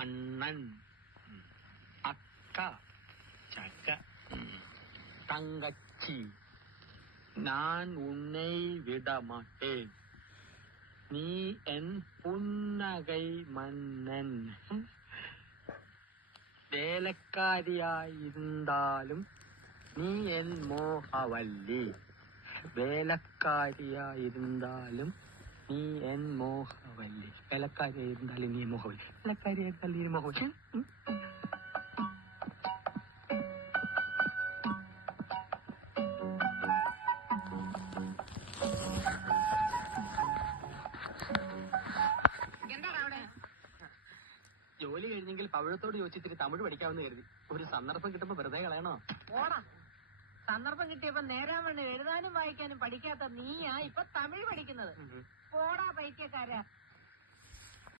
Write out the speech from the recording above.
അണ്ണൻ, അക്ക, ചക്ക, തങ്കച്ചി, நான் உன்னை விடமாட்டேன், நீ என் புன்னகை மன்னன், വേലക്കാരിയായിരുന്നാലും നീ എൻ മോഹവല്ലി, വേലക്കാരിയായിരുന്നാലും നീ എൻ മോഹവല്ലി, വേലക്കാരിയായിരുന്നാലും നീ മോഹവല്ലി, വേലക്കാരിയായിരുന്നാലും നീ മോഹവല്ലി. ജോലി കഴിഞ്ഞെങ്കിൽ പവിഴത്തോട് ചോദിച്ചിട്ട് തമിഴ് പഠിക്കാമെന്ന് കരുതി. ഒരു സന്ദർഭം കിട്ടുമ്പോ വെറുതെ കളയണോ? ഓടാ, സന്ദർഭം കിട്ടിയപ്പോ നേരാമണ്ണ് എഴുതാനും വായിക്കാനും പഠിക്കാത്ത നീയാ ഇപ്പൊ തമിഴ് പഠിക്കുന്നത്. പോടാ പൈത്യക്കാരാ.